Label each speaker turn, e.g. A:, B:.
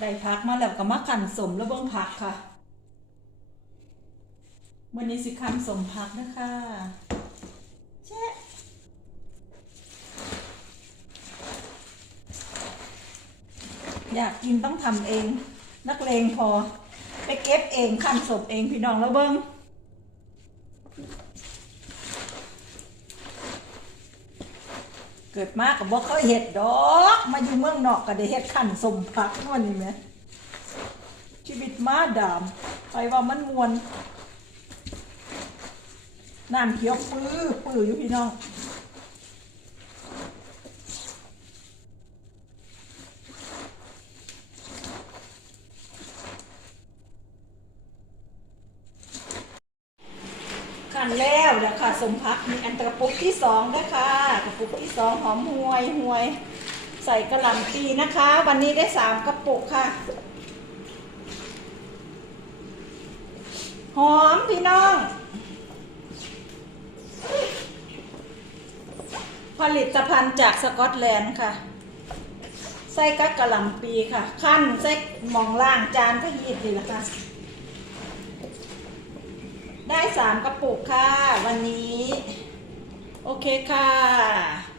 A: ได้พักมาแล้วก็มาขันสมแล้วเบิงผักค่ะวันนี้สิคันสมผักนะคะเช่อยากกินต้องทำเอง นักเลงพอ ไปเก็บเองขันสมเองพี่น้องแล้วเบิ้ง เกิดมากับบ่เขาเห็ดดอก มาอยู่เมืองนอกก็ได้เห็ดขันสมพักวันนี่ไหมชีวิตมาดามไปว่ามันมวนน้ำเขียวปื้อปื้ออยู่พี่น้อง ขันแล้วเดี๋ยวค่ะสมพักมีอันกระปุกที่สองนะคะกระปุกที่สองหอมหวยหวย ใส่กระหล่ำปีนะคะ วันนี้ได้สามกระปุกค่ะ หอมพี่น้อง ผลิตภัณฑ์จากสกอตแลนด์ค่ะใส่กักระหล่ำปีค่ะ ขั้นใส่หมองล่างจานพะยีดีละค่ะ สามกระปุกค่ะ วันนี้ โอเคค่ะ